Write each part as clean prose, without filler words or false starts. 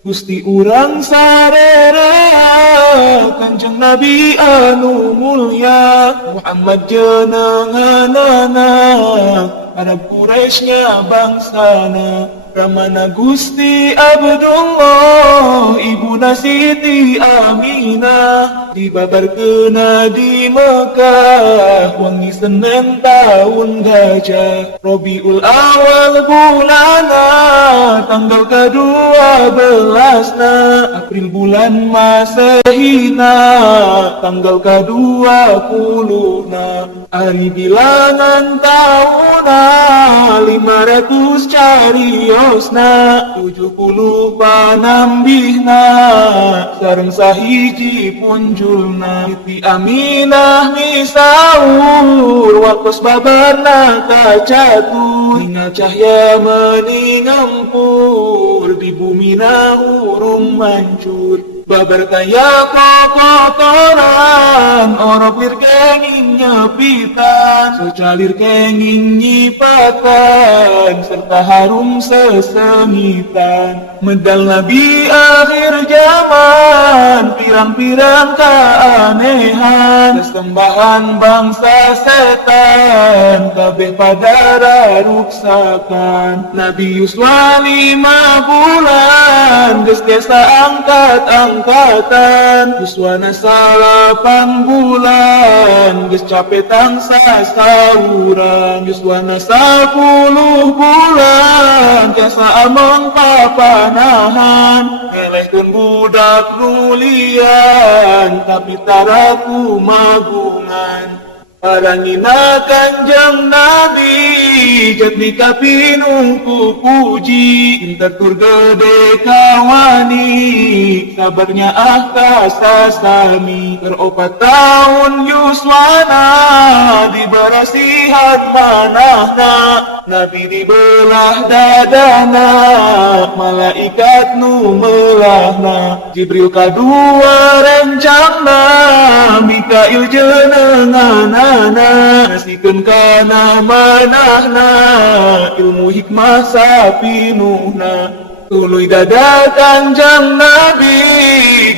Gusti urang sarera Kanjeng Nabi anu mulya Muhammad jenenganana Arab Quraisynya bangsana Ramana Gusti Abdullah Ibuna Siti Aminah Dibabarkeuna di Mekah Wangi Senen tahun gajah Robiul Awal bulana Tanggal ke-12 April bulan Masehina Tanggal ke-20 Hari bilangan tahuna 500 cariosna 70 panambihna Sareng sahiji punjulna Siti Aminah misaur Wakos babarna kacatur Hingga cahya meningampur Di bumi na urung mancur Babar kaya kokotoran Orok lir kenging nyepitan Secalir kenging nyipatan Serta harum sesengitan Medal Nabi akhir zaman Pirang-pirang keanehan Kesembahan bangsa setan Kabeh pada raruksakan Nabi Yuswa 5 bulan Geus desa angkatan Yuswana 8 bulan Geus capek tangsa sauran Yuswana 10 bulan Kesa among papanahan Ngelehkeun budak nulian Tapi taraku magungan Parangina Kanjeng Nabi Jat mikapinungku puji Intertur gede kawani Sabarnya kasasami Beropat tahun Yuswana Dibarasihan manahna Nabi dibelah dadana Malaikat nu melahna Jibril kadua rencangna Mikail jenenganana Nasikeun kana manahna ilmu hikmah sapinuhna Tuluy dada Kanjeng Nabi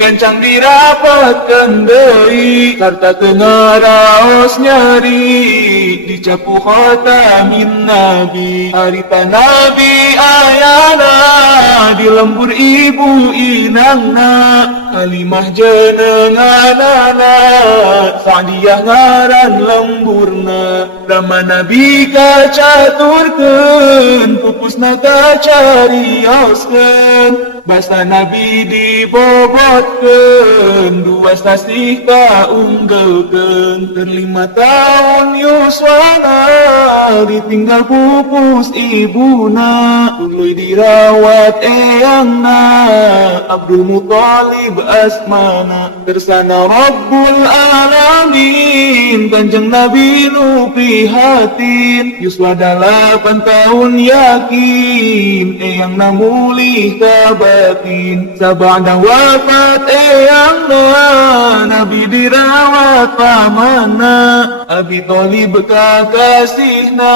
gancang dirapatkeun deui sarta teu ngaraos nyeri dicapu khatamin Nabi harita Nabi ayana di lembur ibu inangna kalimah jenenganana Sa'diyah ngaran lemburna Rama Nabi kacaturkeun pupusna kacarioskeun basa Nabi dibobotkeun dua sasih kaunggeukeun keur 5 tahun Yuswana ditinggal pupus ibuna tuluy dirawat eyangna Abdul Muthalib asmana bersana Rabbul Alamin Kanjeng Nabi nu prihatin Yuswa 8 tahun yakin eyangna mulih ka batin sabada wafat eyangna Nabi dirawat pamanna Abi Thalib kakasihna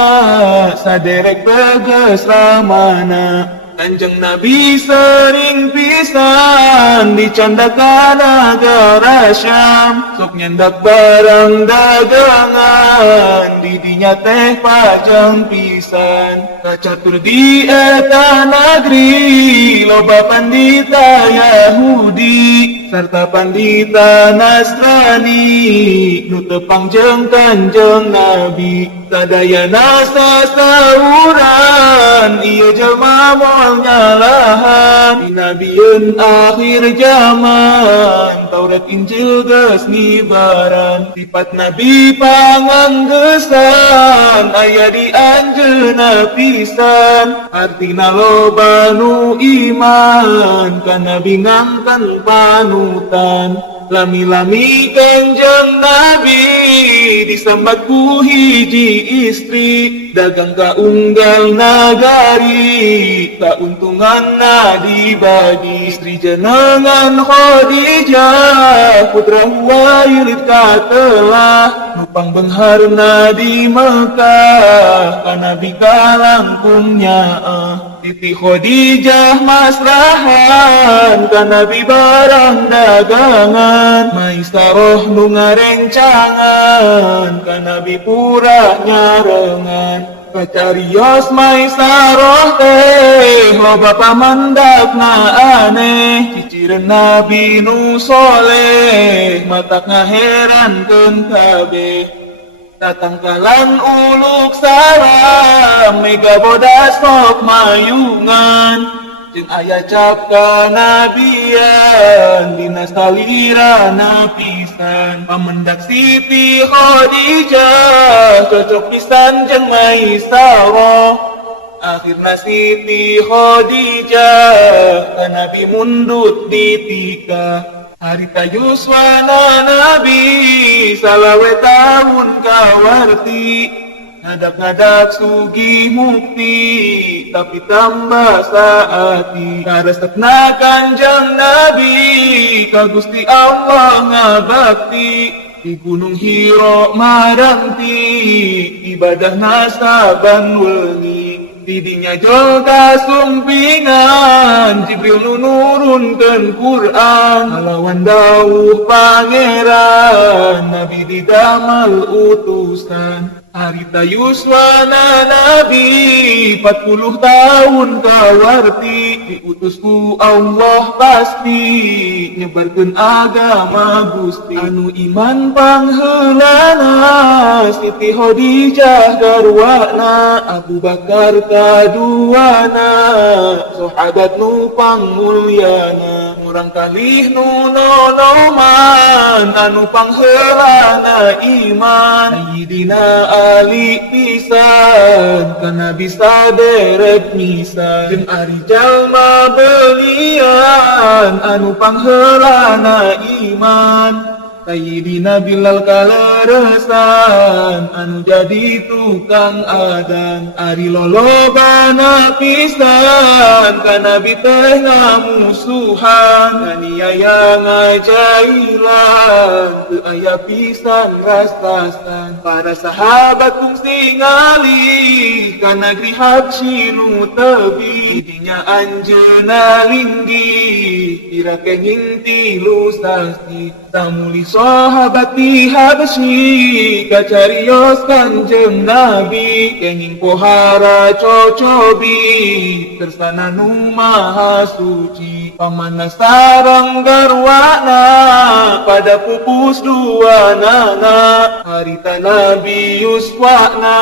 saderek tegas ramana Kanjeng Nabi sering pisan dicandakan negara Syam sok nyendak barang dagangan di dinya teh pajang pisan kacatur di eta negeri loba pandita Yahudi sarta pandita Nasrani nu tepang jeung Kanjeng Nabi sadayana sasauran ieu jelema moal nyalahan dinabieun akhir zaman Taurat Injil geus ngibaran sifat Nabi panganggesan aya di anjeunna pisan artina loba nu iman ka Nabi ngangkan panutan lami-lami Kanjeng Nabi disambat ku hiji istri dagang kaunggal nagari kauntunganna dibagi istri jenengan Khadijah putra Huwailid katelah nupang bengharna di Mekah ka Nabi kalangkungnya Siti Khadijah masrahan ka Nabi barang dagangan, Maisarah nu ngarencangan ka Nabi pura nyarengan. Kacarios Maisarah teh loba pamandakna aneh, cicireun Nabi nu soleh matak ngaherankeun kabeh. Tatangkalan uluk salam mega bodas sok mayungan, jeung aya cap kanabian dina salirana pisan. Pamendak Siti Khadijah cocok pisan jeung Maisarah, akhirna Siti Khadijah ka Nabi mundut ditika. Harita yuswana Nabi salawe tahun kawarti, ngadap-ngadap sugi mukti tapi tambah saati. Karesepna Kanjeng Nabi ka Gusti Allah ngabakti, di Gunung Hira maranti ibadahna saban wengi. Didinya jol kasumpingan Jibril nu nurunkeun Quran, ngalawan dawuh pangeran Nabi didamal utusan. Harita yuswana Nabi 40 tahun kawarti, diutus ku Allah pasti nyebarkeun agama Gusti. Anu iman pangheulana Siti Khadijah garwana, Abu Bakar kaduana sahabat nu pangmulyana. Murang kalih nu noloman anu pangheulana iman, Sayyidina Ali pisan ka Nabi saderet misan. Jeung ari jalma belian anu pangheulana iman, Sayyidina Bilal kaleresan anu jadi tukang adan. Ari lolobana pisan ka Nabi teh ngamusuhan, nganiaya ngajailan teu aya pisan rastasan. Para sahabat kungsi ngalih ka negeri Habsyi nu teubi, didinya anjeunna linggih kira kenging 3 sasi. Samuli sahabat di Habsyi kacarios Kanjeng Nabi, kenging pohara cocobi kersana nu maha suci. Pamana sareng garwana pada pupus duanana, harita Nabi yuswana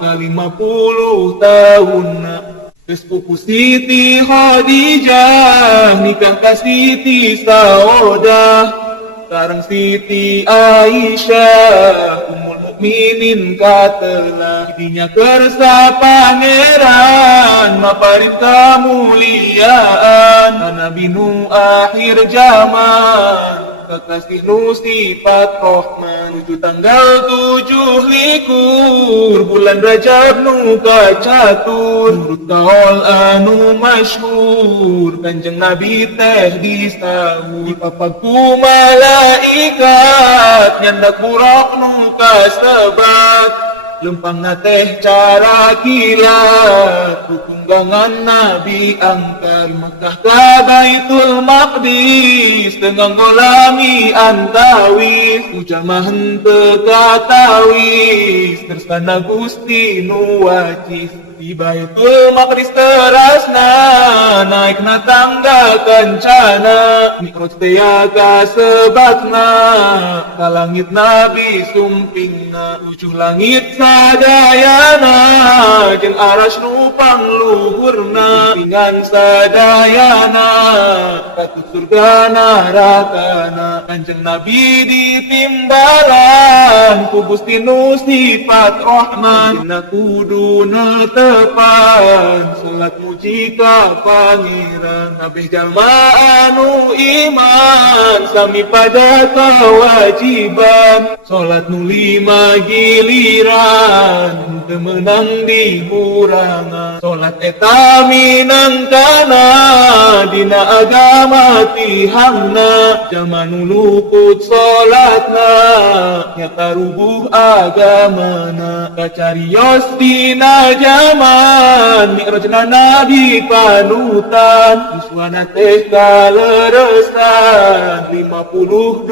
ka 50 tahunna. Geus pupus Siti Khadijah nikah ka Siti Saudah, sareng Siti Aisyah Ummul Mukminin katelah. Didinya kersa pangeran maparin kamuliaan, Nabi nu akhir zaman kekasih nu sifat Rahman. Tujuh tanggal 7 likur bulan Rajab nu kacatur, nurut kaul anu masyhur Kanjeng Nabi teh disahur. Dipapagku malaikat nyandak buraq nu kasebat, lempangna teh cara kilat tunggangan Nabi angkar. Makkah ka Baitul Maqdis dengan golami antawis, ujamah henteu katawis kersana Gusti nu wajib. Di Baitul Maqdis terasna naikna tangga kencana, mikrot teh kasebatna ka langit Nabi sumpingna. 7 langit sadayana jeung aras nu pangluhurna, pingan sadayana katut surga narakana. Kanjeng Nabi ditimbalan ku Gusti nu sifat Rahman, dina kuduna tepan salat muji ka pangeran. Kabeh jalma anu iman sami pada kewajiban, salat nu 5 giliran teu meunang dihurangan. Salat eta minangkana dina agama tihangna, jalma nu luput salatna nyata rubuh agamana. Kacarios dina zaman mi'rajna nabi panutan yuswana teh kaleresan 52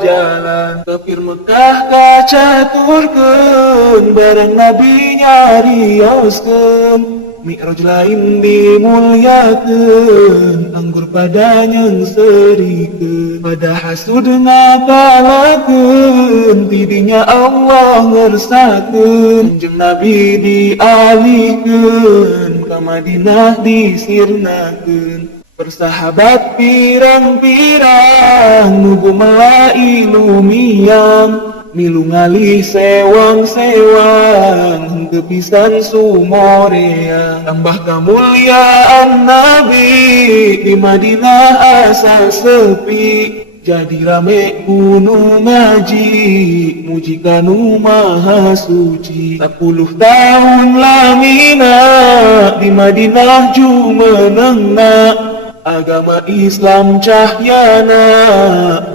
jalan kafir Mekah kacaturkeun bareng nabi nyarioskeun mi'raj lain dimuliakeun anggur padanya serikeun pada hasud ngakalakeun tidinya Allah ngersakeun jeung nabi dialihkeun ka Madinah disirnakeun bersahabat pirang-pirang nugu malai lumiang milu ngalih sewang-sewang henteu pisan sumoreang tambah kamuliaan nabi di Madinah asal sepi jadi rame gunung ngaji muji kanu maha suci 10 tahun lamina di Madinah jumenengna agama Islam cahyana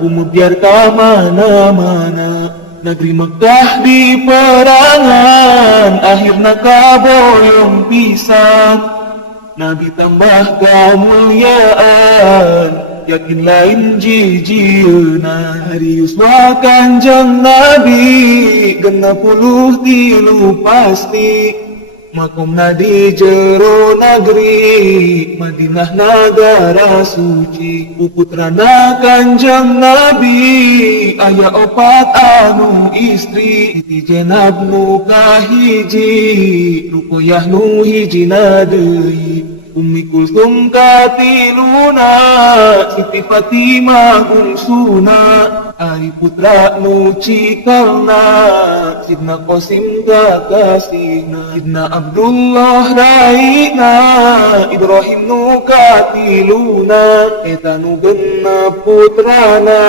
bumubiar ka mana-mana negeri Mekah di perangan akhirna kaboyong pisan nabi tambah kemuliaan yakin lain jijieuna hari yuswa kanjeng nabi 63 pasti makumna di jero negeri Madinah negara suci puputrana kanjeng nabi aya 4 anu istri Siti Jenab nu kahiji Ruqayyah nu hijina deui Ummi Kulsum katiluna Siti Fatimah unsuna Ari putra nu cikalna Sidna Qasim kakasihna Sidna Abdullah raina Ibrahim nu katiluna Eta nu genep putrana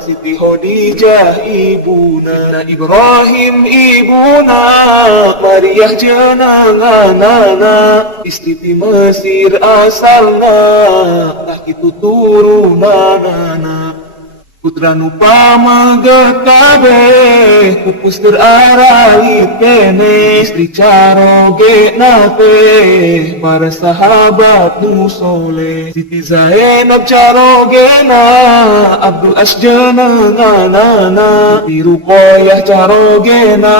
Siti Khadijah ibuna Sidna Ibrahim ibuna Maryah jenenganana Istri ti Mesir asalna tah kitu turunanana putra nu pameget kabeh pupus terarit kene istri carogena teh para sahabat nu soleh Siti Zainab carogena Abdul Asjenenganana Siti Ruqayyah carogena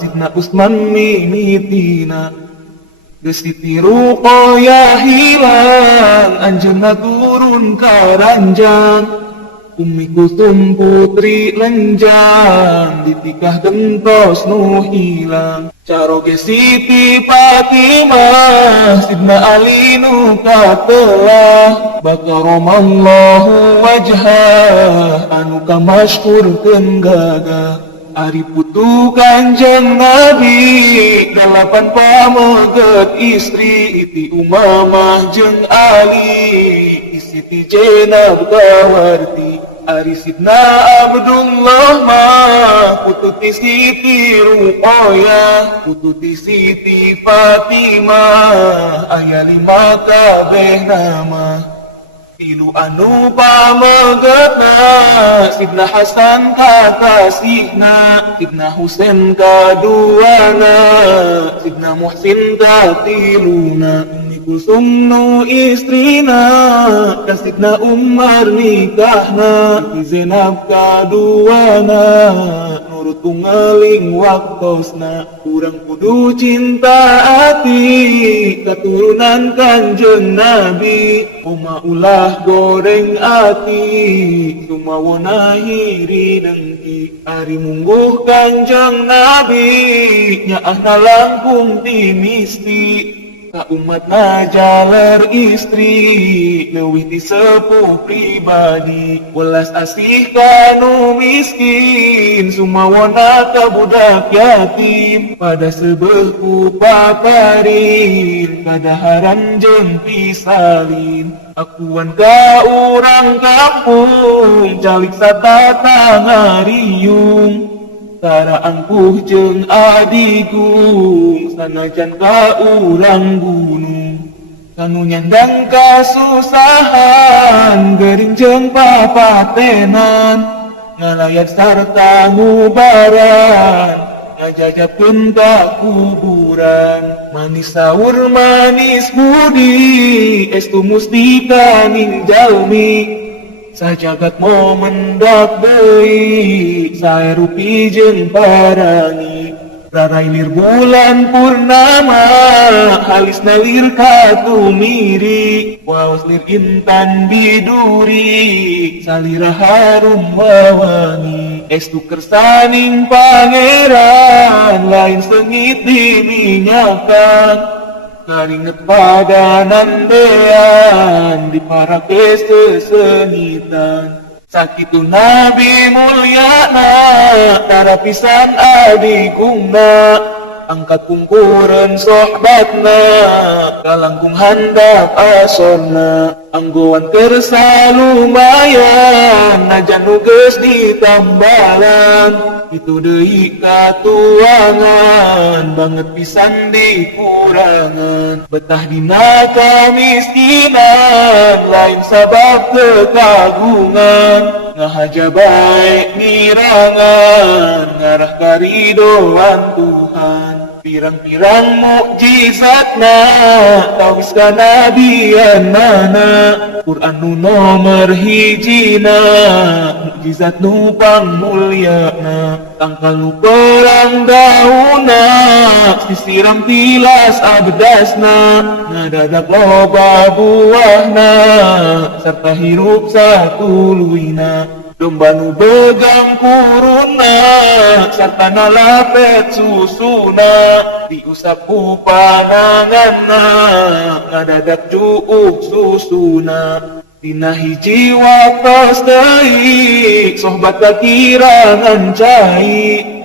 Sidna Utsman mimitina Siti Ruqayyah hilang anjeunna turun ka ranjang Ummi Kulsum putri lenjang ditikah gentos nu hilang caroge Siti Fatimah Sidna Ali nu katelah bakaromallahu wajhah anu kamasyhurkeun gagah Ari putu kanjeng Nabi 8 pameget istri Iti Umamah jeung Ali Siti Jenab kawarti Ari Sidna Abdullah mah putu ti Siti Ruqayyah putu ti Siti Fatimah aya 5 kabeh nama Tilu anu pamegetna Sidna Hasan kakasihna Sidna Husain kaduana Sidna Muhsin katiluna Ummi Kulsum nu istrina ka Sidna Umar nikahna Siti Zainab kaduana nurut tunggaling waktosna urang kudu cinta ati katurunan kanjeng Nabi Uma ulah goreng ati sumawona hiri dengki ari mungguh kanjeng Nabi nyaahna langkung ti misti ka umatna jaler istri leuwih ti sepuh pribadi welas asih kanu miskin sumawona ka budak yatim pada sebeuh ku paparin kadaharan jeung pisalin akuan ka urang kampung calik satata ngariung tara angkuh jeung adigung sanajan ka urang gunung kanu nyandang kasusahan gering jeung papatenan ngalayat sarta ngubaran ngajajabkeun ka kuburan. Manis saur manis budi, estu mustika ning jalmi. Sajagat momen dak deui, sae rupi jeung parangi. Rarailir bulan purnama, halisna lir katumiri. Waos lir intan biduri, salira harum wawangi. Estu kersaning pangeran, lain sengit diminyakan. Karinget pada nandean, diparake sesengitan. Sakitu Nabi mulyana, tarapisan adigungna. Angkat pungkuran sohbatna, kalangkung handap asorna. Anggoan kersa lumayan, najan nuges ditambalan. Itu deui katuangan, banget pisan dikurangan. Betah dina kamiskinan, lain sabab kekagungan. Ngahaja baik nirangan, ngarah karidoan Tuhan. Pirang-pirang mukjizatna, tawis kanabian mana. Quran nu nomer hijina, mukjizat nu pangmulyana. Tangkal nu perang dauna, sisiram tilas abdasna. Ngadadak loba buahna, sarta hirup satuluina. Domba nu begang kuruna, sarta nalapet susuna. Diusap ku pananganna, ngadadak juuk susuna. Dina hiji waktos deui, sohbat kakirangan cai.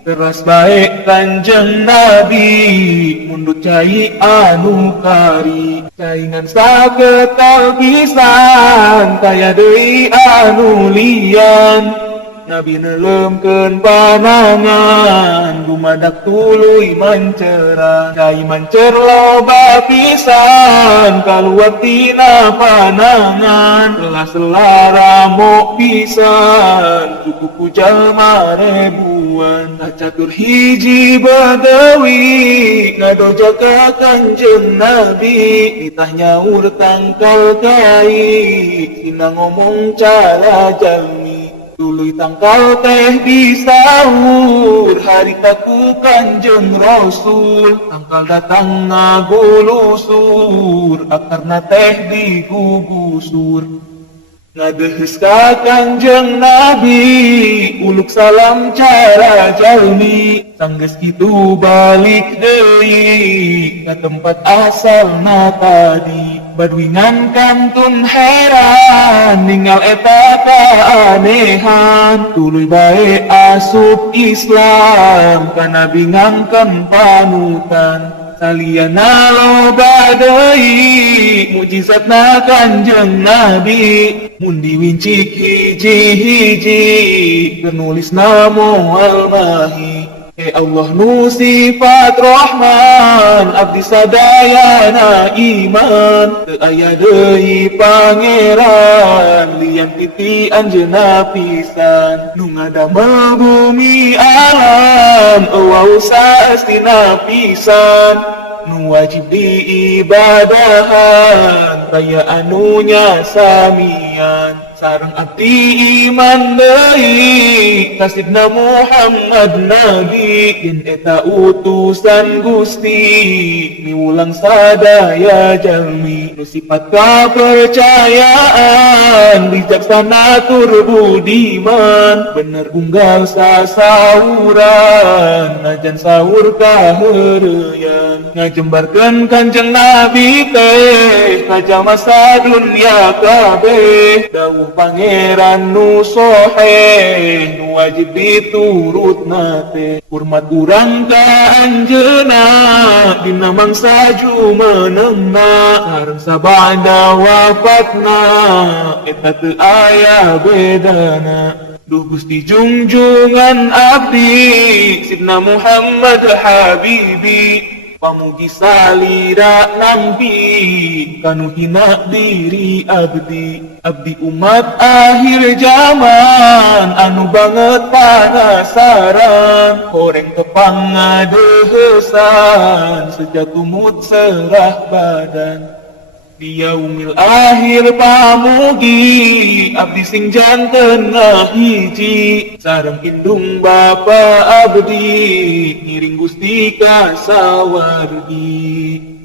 Teras baik Kanjeng Nabi, mundut cai anu kari. Caingan saketal pisan, kaya deui anu lian. Nabi neuleukeun panangan, dumadak tuluy manceran. Cai mancer loba pisan, kaluar tina panangan. Sela-sela ramo pisan, cukup ku jalma rebuan. Catur hiji Badawi, ngadoja ka Kanjeng Nabi. Nitah nyaur tangkal kai, sina ngomong cara jalmi. Tuluy tangkal teh disaur, harita ku Kanjeng Rasul. Tangkal datang ngagulusur, akarna teh digugusur. Ngadeheus ka Kanjeng Nabi, uluk salam cara jalmi. Sanggeus kitu balik deui ka tempat asalna tadi. Badwingan kantun heran, ninggal eta kaanehan. Tuluy bae asup Islam, ka Nabi ngangken panutan. Saliyana loba deui, mukjizatna Kanjeng Nabi. Mun diwincik hiji-hiji, penulisna moal mahi. Allah nu sifat Rahman, abdi sadayana iman. Teu aya deui pangeran, lian titi anjeunna pisan. Nu ngadamel bumi alam, eueuh saestina pisan. Nu wajib diibadahan, kaya anunya samian. Sareng abdi iman deui, kasibna Muhammad Nabi. Yen eta utusan Gusti, miulang sadaya jalmi. Nu sifat kapercayaan, bijaksana tur budiman. Bener unggal sasauran, najan saur kaheureyan. Ngajembarkeun Kanjeng Nabi teh, kaja masa dunya kabeh. Dawuh pangeran nu soheh, nu wajib diturutna teh. Hormat urang ka anjeunna, dina mangsa jumenengna. Sareng sabada wafatna, eta teu aya bedana. Duh Gusti junjungan abdi, Sidna Muhammad Habibi. pamugi salira nampi kanu hina diri abdi umat akhir zaman anu banget panasaran horeng kepangadehesan sejatumut serah badan di yaumil akhir pamugi abdi sing janten hiji sareng indung bapa abdi ngiring Gusti ka sawargi.